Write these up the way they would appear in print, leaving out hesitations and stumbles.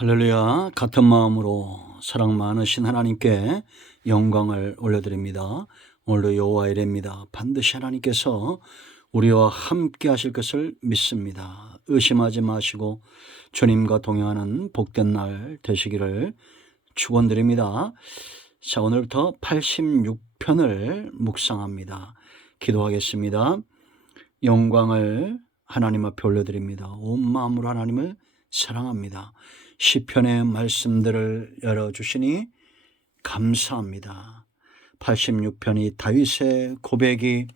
할렐루야. 같은 마음으로 사랑 많으신 하나님께 영광을 올려드립니다. 오늘도 여호와 이레입니다. 반드시 하나님께서 우리와 함께 하실 것을 믿습니다. 의심하지 마시고 주님과 동행하는 복된 날 되시기를 축원드립니다. 자, 오늘부터 86편을 묵상합니다. 기도하겠습니다. 영광을 하나님 앞에 올려드립니다. 온 마음으로 하나님을 사랑합니다. 시편의 말씀들을 열어주시니 감사합니다. 86편이 다윗의 고백이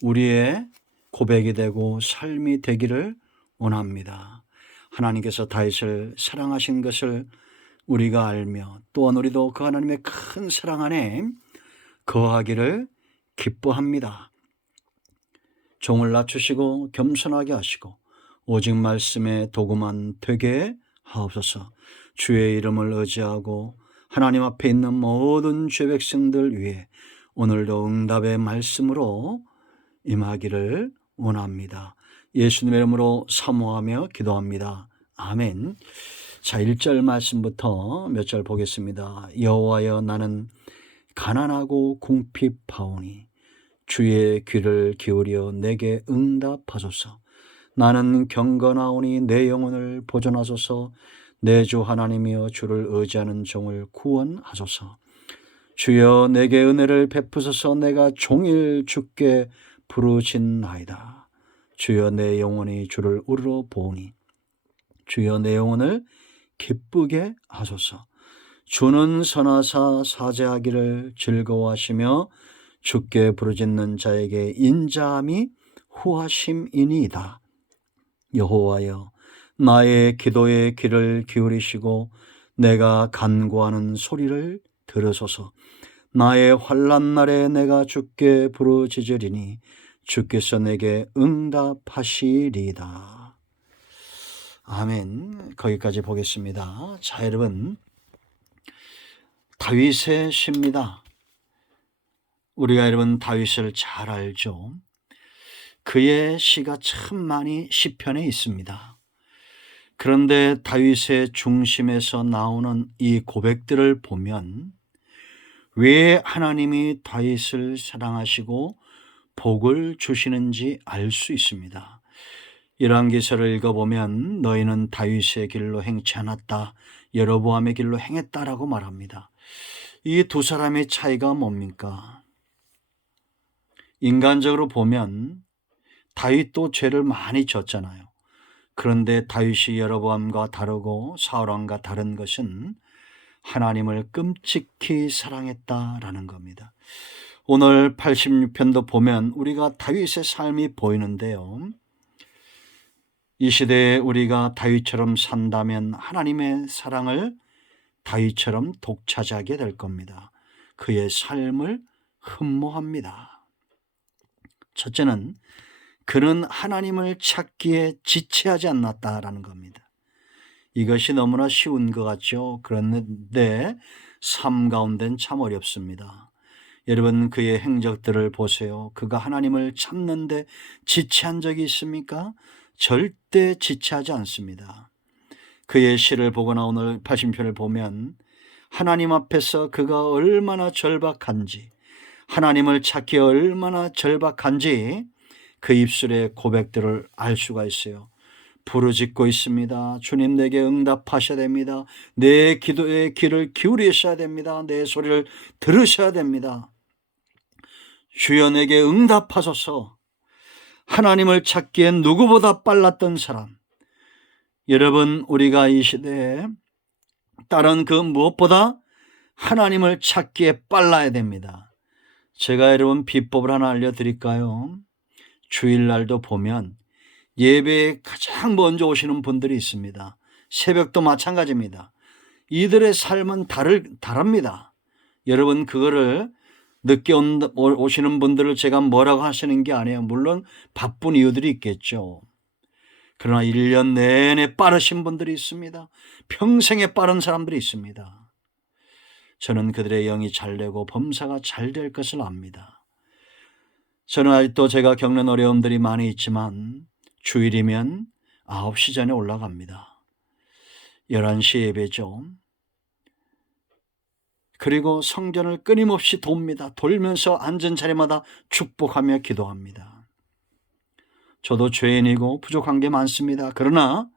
우리의 고백이 되고 삶이 되기를 원합니다. 하나님께서 다윗을 사랑하신 것을 우리가 알며 또한 우리도 그 하나님의 큰 사랑 안에 거하기를 기뻐합니다. 종을 낮추시고 겸손하게 하시고 오직 말씀에 도구만 되게 하옵소서. 주의 이름을 의지하고 하나님 앞에 있는 모든 죄 백성들 위해 오늘도 응답의 말씀으로 임하기를 원합니다. 예수님의 이름으로 사모하며 기도합니다. 아멘. 자, 1절 말씀부터 몇 절 보겠습니다. 여호와여, 나는 가난하고 궁핍하오니 주의 귀를 기울여 내게 응답하소서. 나는 경건하오니 내 영혼을 보존하소서. 내 주 하나님이여, 주를 의지하는 종을 구원하소서. 주여, 내게 은혜를 베푸소서. 내가 종일 주께 부르짖나이다. 주여, 내 영혼이 주를 우러러 보오니 주여, 내 영혼을 기쁘게 하소서. 주는 선하사 사죄하기를 즐거워하시며 주께 부르짖는 자에게 인자함이 후하심이니이다. 여호와여, 나의 기도에 귀를 기울이시고 내가 간구하는 소리를 들으소서. 나의 환난 날에 내가 주께 부르짖으리니 주께서 내게 응답하시리이다. 아멘. 거기까지 보겠습니다. 자, 여러분, 다윗의 시입니다. 우리가 여러분 다윗을 잘 알죠. 그의 시가 참 많이 시편에 있습니다. 그런데 다윗의 중심에서 나오는 이 고백들을 보면 왜 하나님이 다윗을 사랑하시고 복을 주시는지 알 수 있습니다. 이러한 기사를 읽어보면 너희는 다윗의 길로 행치 않았다, 여로보암의 길로 행했다라고 말합니다. 이 두 사람의 차이가 뭡니까? 인간적으로 보면 다윗도 죄를 많이 졌잖아요. 그런데 다윗이 여로보암과 다르고 사울왕과 다른 것은 하나님을 끔찍히 사랑했다라는 겁니다. 오늘 86편도 보면 우리가 다윗의 삶이 보이는데요. 이 시대에 우리가 다윗처럼 산다면 하나님의 사랑을 다윗처럼 독차지하게 될 겁니다. 그의 삶을 흠모합니다. 첫째는 그는 하나님을 찾기에 지체하지 않았다라는 겁니다. 이것이 너무나 쉬운 것 같죠. 그런데 삶 가운데는 참 어렵습니다. 여러분, 그의 행적들을 보세요. 그가 하나님을 찾는데 지체한 적이 있습니까? 절대 지체하지 않습니다. 그의 시를 보거나 오늘 80편을 보면 하나님 앞에서 그가 얼마나 절박한지, 하나님을 찾기에 얼마나 절박한지 그 입술의 고백들을 알 수가 있어요. 부르짖고 있습니다. 주님, 내게 응답하셔야 됩니다. 내 기도에 귀를 기울이셔야 됩니다. 내 소리를 들으셔야 됩니다. 주여, 내게 응답하소서. 하나님을 찾기엔 누구보다 빨랐던 사람. 여러분, 우리가 이 시대에 다른 그 무엇보다 하나님을 찾기에 빨라야 됩니다. 제가 여러분 비법을 하나 알려드릴까요? 주일날도 보면 예배에 가장 먼저 오시는 분들이 있습니다. 새벽도 마찬가지입니다. 이들의 삶은 다릅니다. 여러분, 그거를 늦게 오시는 분들을 제가 뭐라고 하시는 게 아니에요. 물론 바쁜 이유들이 있겠죠. 그러나 1년 내내 빠르신 분들이 있습니다. 평생에 빠른 사람들이 있습니다. 저는 그들의 영이 잘되고 범사가 잘 될 것을 압니다. 저는 아직도 제가 겪는 어려움들이 많이 있지만 주일이면 9시 전에 올라갑니다. 11시 예배죠. 그리고 성전을 끊임없이 돕니다. 돌면서 앉은 자리마다 축복하며 기도합니다. 저도 죄인이고 부족한 게 많습니다. 그러나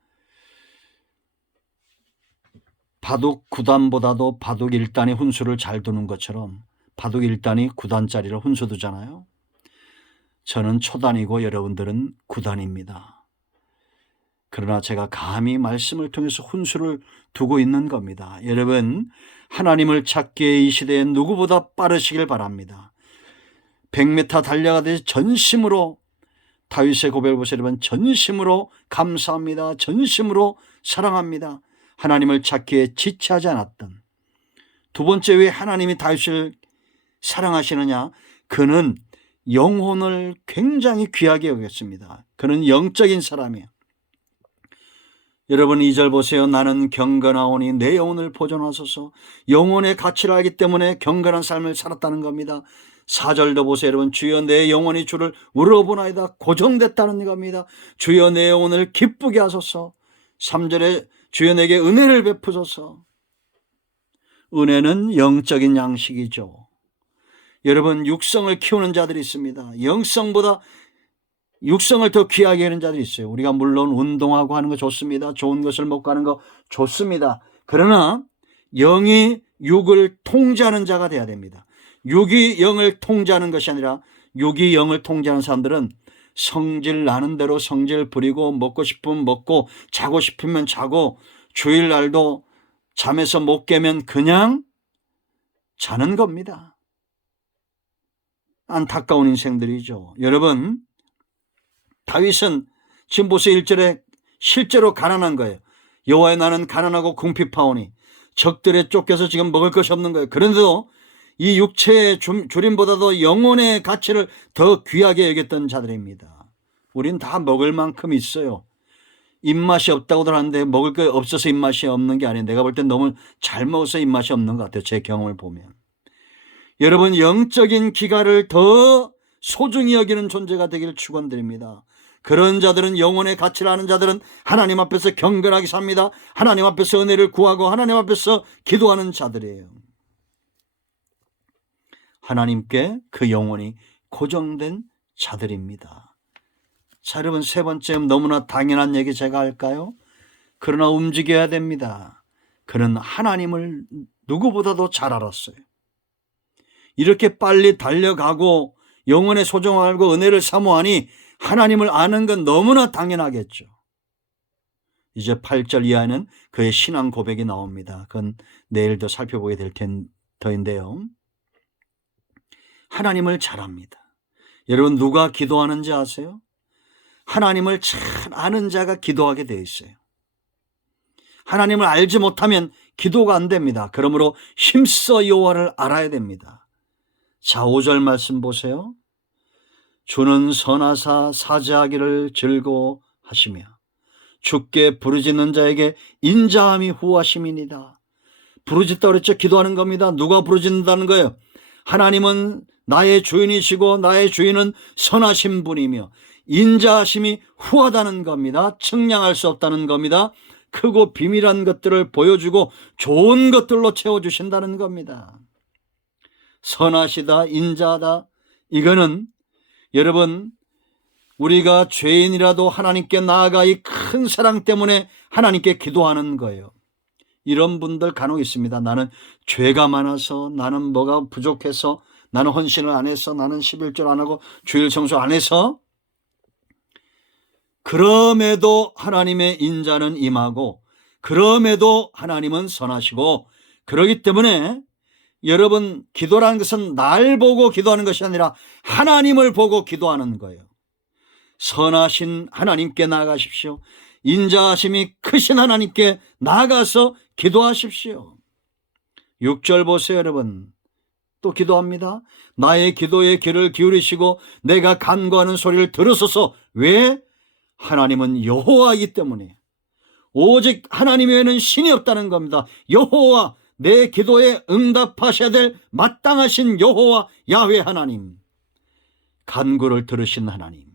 바둑 9단보다도 바둑 1단이 훈수를 잘 두는 것처럼 바둑 1단이 9단짜리를 훈수 두잖아요. 저는 초단이고 여러분들은 9단입니다. 그러나 제가 감히 말씀을 통해서 훈수를 두고 있는 겁니다. 여러분, 하나님을 찾기에 이 시대에 누구보다 빠르시길 바랍니다. 100m 달려가듯이 전심으로, 다윗의 고백을 보세요. 여러분, 전심으로 감사합니다. 전심으로 사랑합니다. 하나님을 찾기에 지체하지 않았던. 두 번째, 왜 하나님이 다윗을 사랑하시느냐? 그는 영혼을 굉장히 귀하게 여겼습니다. 그는 영적인 사람이에요. 여러분 2절 보세요. 나는 경건하오니 내 영혼을 보존하소서. 영혼의 가치를 알기 때문에 경건한 삶을 살았다는 겁니다. 4절도 보세요. 여러분, 주여 내 영혼이 주를 우러보나이다. 고정됐다는 겁니다. 주여 내 영혼을 기쁘게 하소서. 3절에 주여 내게 은혜를 베푸소서. 은혜는 영적인 양식이죠. 여러분, 육성을 키우는 자들이 있습니다. 영성보다 육성을 더 귀하게 하는 자들이 있어요. 우리가 물론 운동하고 하는 거 좋습니다. 좋은 것을 먹고 하는 거 좋습니다. 그러나 영이 육을 통제하는 자가 돼야 됩니다. 육이 영을 통제하는 것이 아니라 육이 영을 통제하는 사람들은 성질 나는 대로 성질 부리고 먹고 싶으면 먹고 자고 싶으면 자고 주일날도 잠에서 못 깨면 그냥 자는 겁니다. 안타까운 인생들이죠. 여러분, 다윗은 지금 보세요. 1절에 실제로 가난한 거예요. 여호와의 나는 가난하고 궁핍하오니 적들에 쫓겨서 지금 먹을 것이 없는 거예요. 그런데도 이 육체의 주림보다도 영혼의 가치를 더 귀하게 여겼던 자들입니다. 우린 다 먹을 만큼 있어요. 입맛이 없다고들 하는데 먹을 게 없어서 입맛이 없는 게 아니에요. 내가 볼 땐 너무 잘 먹어서 입맛이 없는 것 같아요. 제 경험을 보면. 여러분, 영적인 기가를 더 소중히 여기는 존재가 되기를 축원드립니다. 그런 자들은, 영혼의 가치를 아는 자들은 하나님 앞에서 경건하게 삽니다. 하나님 앞에서 은혜를 구하고 하나님 앞에서 기도하는 자들이에요. 하나님께 그 영혼이 고정된 자들입니다. 자, 여러분, 세 번째, 너무나 당연한 얘기 제가 할까요? 그러나 움직여야 됩니다. 그는 하나님을 누구보다도 잘 알았어요. 이렇게 빨리 달려가고 영혼의 소중함을 알고 은혜를 사모하니 하나님을 아는 건 너무나 당연하겠죠. 이제 8절 이하에는 그의 신앙 고백이 나옵니다. 그건 내일도 살펴보게 될 터인데요. 하나님을 잘 압니다. 여러분, 누가 기도하는지 아세요? 하나님을 잘 아는 자가 기도하게 되어 있어요. 하나님을 알지 못하면 기도가 안 됩니다. 그러므로 힘써 여호와를 알아야 됩니다. 자, 5절 말씀 보세요. 주는 선하사 사죄하기를 즐거워하시며 주께 부르짖는 자에게 인자함이 후하심이니이다. 부르짖다 그랬죠? 기도하는 겁니다. 누가 부르짖는다는 거예요? 하나님은 나의 주인이시고 나의 주인은 선하신 분이며 인자하심이 후하다는 겁니다. 측량할 수 없다는 겁니다. 크고 비밀한 것들을 보여주고 좋은 것들로 채워주신다는 겁니다. 선하시다, 인자하다, 이거는 여러분, 우리가 죄인이라도 하나님께 나아가 이 큰 사랑 때문에 하나님께 기도하는 거예요. 이런 분들 간혹 있습니다. 나는 죄가 많아서, 나는 뭐가 부족해서, 나는 헌신을 안 해서, 나는 11절 안 하고 주일 성수 안 해서, 그럼에도 하나님의 인자는 임하고 그럼에도 하나님은 선하시고, 그렇기 때문에 여러분, 기도라는 것은 날 보고 기도하는 것이 아니라 하나님을 보고 기도하는 거예요. 선하신 하나님께 나아가십시오. 인자하심이 크신 하나님께 나아가서 기도하십시오. 6절 보세요, 여러분. 또 기도합니다. 나의 기도에 귀를 기울이시고 내가 간구하는 소리를 들으소서. 왜? 하나님은 여호와이기 때문에. 오직 하나님 외에는 신이 없다는 겁니다. 여호와, 내 기도에 응답하셔야 될 마땅하신 여호와 야훼 하나님, 간구를 들으신 하나님.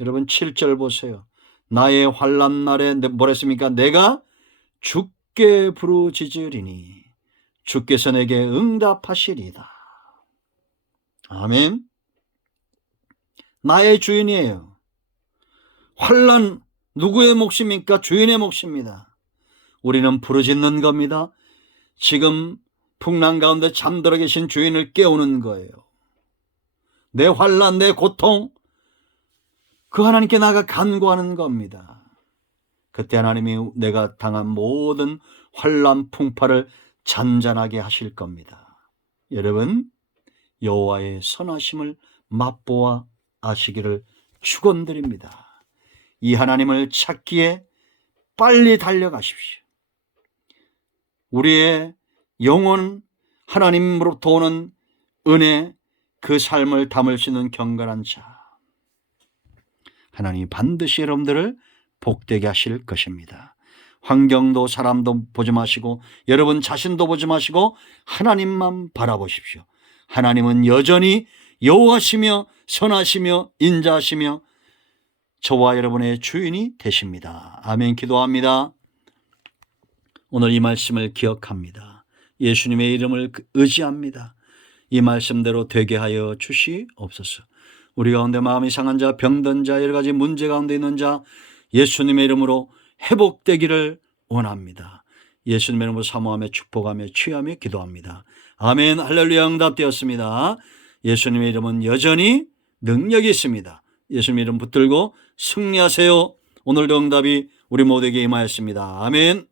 여러분, 7절 보세요. 나의 환난 날에 뭐랬습니까? 내가 주께 부르짖으리니 주께서 내게 응답하시리다. 아멘. 나의 주인이에요. 환난 누구의 몫입니까? 주인의 몫입니다. 우리는 부르짖는 겁니다. 지금 풍랑 가운데 잠들어 계신 주인을 깨우는 거예요. 내 환난, 내 고통, 그 하나님께 나가 간구하는 겁니다. 그때 하나님이 내가 당한 모든 환난 풍파를 잔잔하게 하실 겁니다. 여러분, 여호와의 선하심을 맛보아 아시기를 축원드립니다. 이 하나님을 찾기에 빨리 달려가십시오. 우리의 영혼 하나님으로부터 오는 은혜, 그 삶을 담을 수 있는 경건한 자, 하나님이 반드시 여러분들을 복되게 하실 것입니다. 환경도 사람도 보지 마시고 여러분 자신도 보지 마시고 하나님만 바라보십시오. 하나님은 여전히 여호와시며 선하시며 인자하시며 저와 여러분의 주인이 되십니다. 아멘. 기도합니다. 오늘 이 말씀을 기억합니다. 예수님의 이름을 의지합니다. 이 말씀대로 되게 하여 주시옵소서. 우리 가운데 마음이 상한 자, 병든 자, 여러 가지 문제 가운데 있는 자 예수님의 이름으로 회복되기를 원합니다. 예수님의 이름으로 사모하며 축복하며 취하며 기도합니다. 아멘. 할렐루야. 응답되었습니다. 예수님의 이름은 여전히 능력이 있습니다. 예수님의 이름 붙들고 승리하세요. 오늘도 응답이 우리 모두에게 임하였습니다. 아멘.